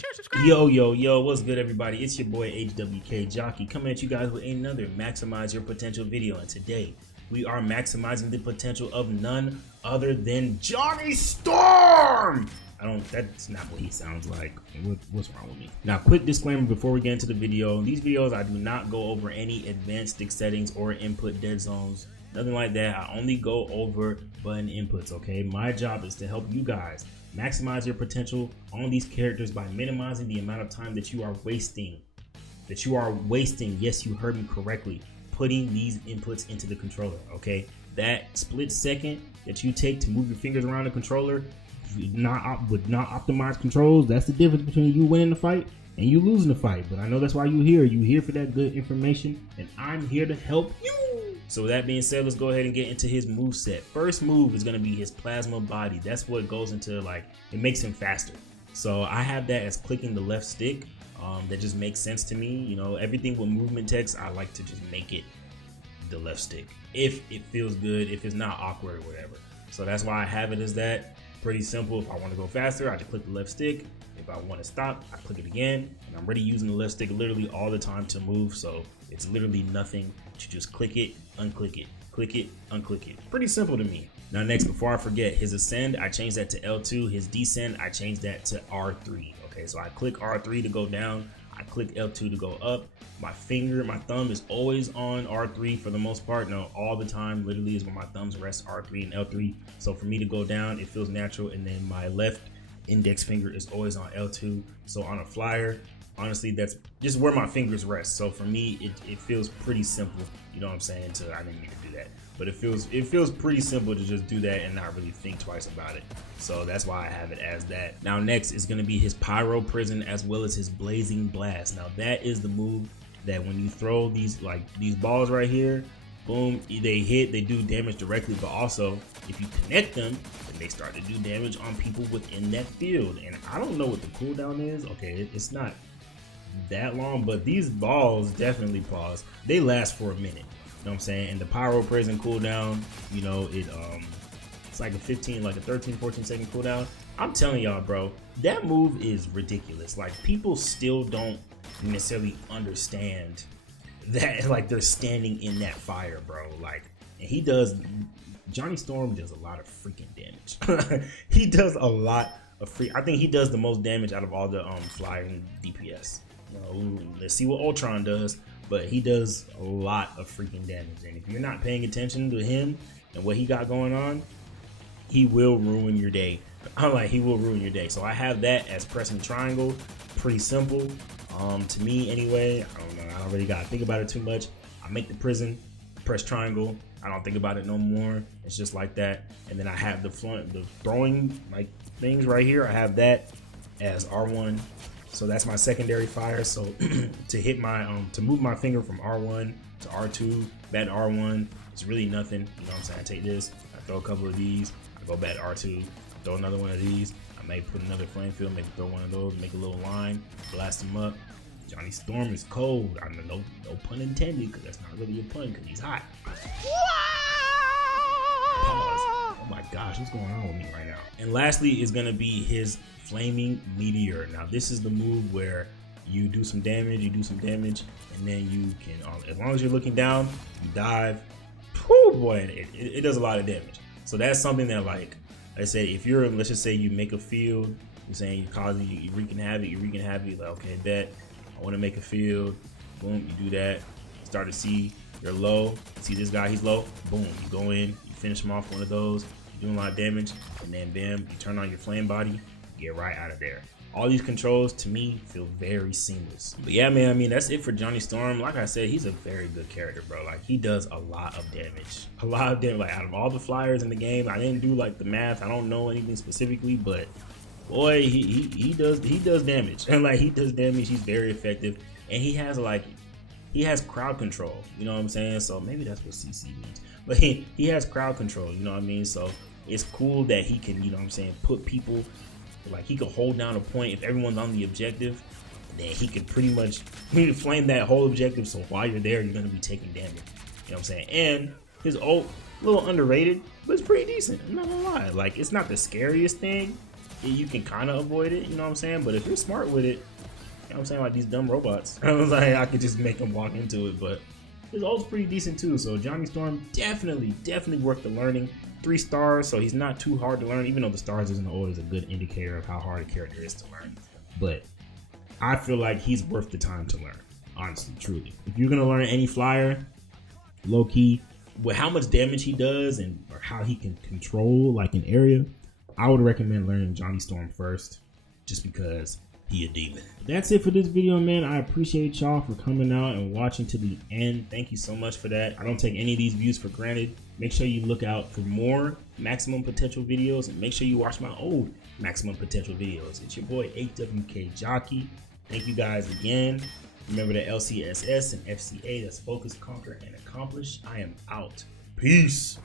share, subscribe. Yo, what's good, everybody? It's your boy HWK Jockey coming at you guys with another Maximize Your Potential video. And today, we are maximizing the potential of none other than Johnny Storm! That's not what he sounds like. What's wrong with me? Now, quick disclaimer before we get into the video. In these videos, I do not go over any advanced stick settings or input dead zones. Nothing like that. I only go over button inputs, okay? My job is to help you guys maximize your potential on these characters by minimizing the amount of time that you are wasting. Yes, you heard me correctly. Putting these inputs into the controller, okay? That split second that you take to move your fingers around the controller with not optimized controls, that's the difference between you winning the fight and you losing the fight. But I know that's why you're here. You're here for that good information, and I'm here to help you. So with that being said, let's go ahead and get into his move set. First move is going to be his plasma body. That's what goes into, like, it makes him faster. So I have that as clicking the left stick. That just makes sense to me. You know, everything with movement text, I like to just make it the left stick if it feels good, if it's not awkward or whatever. So that's why I have it as that. Pretty simple. If I want to go faster, I just click the left stick. If I want to stop, I click it again, and I'm already using the left stick literally all the time to move. So it's literally nothing to just click it, unclick it, click it, unclick it. Pretty simple to me. Now next, before I forget, his ascend, I changed that to L2. His descend, I changed that to R3. Okay, so I click R3 to go down. I click L2 to go up. My thumb is always on R3 for the most part. No, all the time, literally is where my thumbs rest, R3 and L3. So for me to go down, it feels natural. And then my left index finger is always on L2. So on a flyer, honestly, that's just where my fingers rest. So for me, it feels pretty simple. You know what I'm saying? I didn't mean to do that, but it feels pretty simple to just do that and not really think twice about it. So that's why I have it as that. Now next is going to be his pyro prison as well as his blazing blast. Now that is the move that when you throw these balls right here, boom, they hit, they do damage directly, but also if you connect them, then they start to do damage on people within that field. And I don't know what the cooldown is. Okay, it's not that long, but these balls definitely pause. They last for a minute. You know what I'm saying? And the pyro prison cooldown, you know, it's like a 13, 14 second cooldown. I'm telling y'all, bro, that move is ridiculous. Like, people still don't necessarily understand that, like, they're standing in that fire, bro. Like, and Johnny Storm does a lot of freaking damage. He does a lot of I think he does the most damage out of all the flying DPS. Let's see what Ultron does, but he does a lot of freaking damage. And if you're not paying attention to him and what he got going on, he will ruin your day. He will ruin your day. So I have that as pressing triangle. Pretty simple. To me anyway. I don't know. I don't really gotta think about it too much. I make the prison, press triangle. I don't think about it no more. It's just like that. And then I have the throwing like things right here. I have that as R1. So that's my secondary fire. So to hit my to move my finger from R1 to R2, back to R1, it's really nothing. You know what I'm saying? I take this, I throw a couple of these, I go back to R2, throw another one of these. I may put another flame field, maybe throw one of those, make a little line, blast him up. Johnny Storm is cold. I mean, no pun intended, because that's not really a pun, because he's hot. Pause. Oh my gosh, what's going on with me right now? And lastly is gonna be his flaming meteor. Now this is the move where you do some damage, and then you can, as long as you're looking down, you dive. Oh boy, it does a lot of damage. So that's something that, like I said, if let's just say you make a field, you're saying you're wreaking havoc, like, okay, bet, I want to make a field, boom, you do that, start to see you're low, see this guy, he's low, boom, you go in, you finish him off one of those, you're doing a lot of damage, and then bam, you turn on your flame body, get right out of there. All these controls to me feel very seamless. But yeah, man, I mean, that's it for Johnny Storm. Like I said, he's a very good character, bro. Like, he does a lot of damage. Like, out of all the flyers in the game, I didn't do like the math. I don't know anything specifically, but boy, he does damage. And like, he does damage. He's very effective, and he has crowd control. You know what I'm saying? So maybe that's what CC means. But he has crowd control. You know what I mean? So it's cool that he can, you know what I'm saying, put people. Like, he could hold down a point if everyone's on the objective, and then he could pretty much flame that whole objective. So while you're there, you're gonna be taking damage. You know what I'm saying? And his ult, a little underrated, but it's pretty decent. I'm not gonna lie. Like, it's not the scariest thing, you can kind of avoid it, you know what I'm saying? But if you're smart with it, you know what I'm saying, like these dumb robots, I was like, I could just make them walk into it. But his ult's pretty decent too. So Johnny Storm, definitely worth the learning. 3 stars, so he's not too hard to learn, even though the stars isn't always a good indicator of how hard a character is to learn. But I feel like he's worth the time to learn, honestly, truly. If you're gonna learn any flyer, low key, with how much damage he does and or how he can control like an area, I would recommend learning Johnny Storm first, just because he a demon. That's it for this video, man. I appreciate y'all for coming out and watching to the end. Thank you so much for that. I don't take any of these views for granted. Make sure you look out for more maximum potential videos, and make sure you watch my old maximum potential videos. It's your boy HWK Jockey. Thank you guys again. Remember the LCSS and FCA, that's focus, conquer, and accomplish. I am out. Peace.